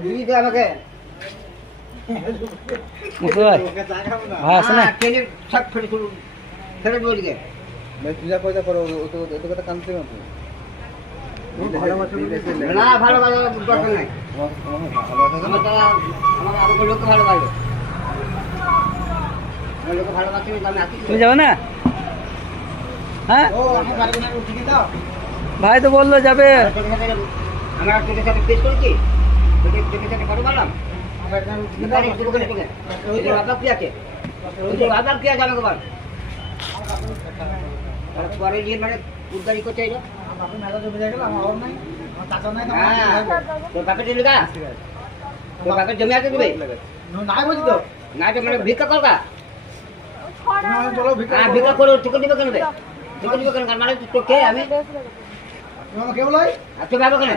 বিড়ি দে আমাকে মুকুল ভাই ভাই আছে না ট্রেনে সব ফেলে বলিকে পূজা পয়সা করো ও তো এত কথা কানতে না না ভালোবাসা দরকার নাই আমার তারা আমার আরো লোক ভালোবাসবে আমার লোক ভালোবাসবে আমি আসি তুমি যাবে না হ্যাঁ ও আমার গাড়ি না টিকিট দাও ভাই তো বললো যাবে আমরা তোদের সাথে পেশ করেছি তোদের সাথে কথা বললাম আবার কি আছে আবার কি আছে আমাকে বল পরে গিয়ে মানে উদ্ধারি করতে এলো আপনি মেলা জমে যায় গেল আমার নাই আমার চাচা নাই হ্যাঁ তোর বাপের দিল গা তোর বাপের জমি আছে দেবে নাই বুঝি তো না তো মানে ভিক্ষা করবা চলো ভিক্ষা হ্যাঁ ভিক্ষা করো ঠিক দিবে কেন ঠিক দিবে কেন মানে তোকে আমি তোমাকে কে বলাই আর তোর বাবা কেন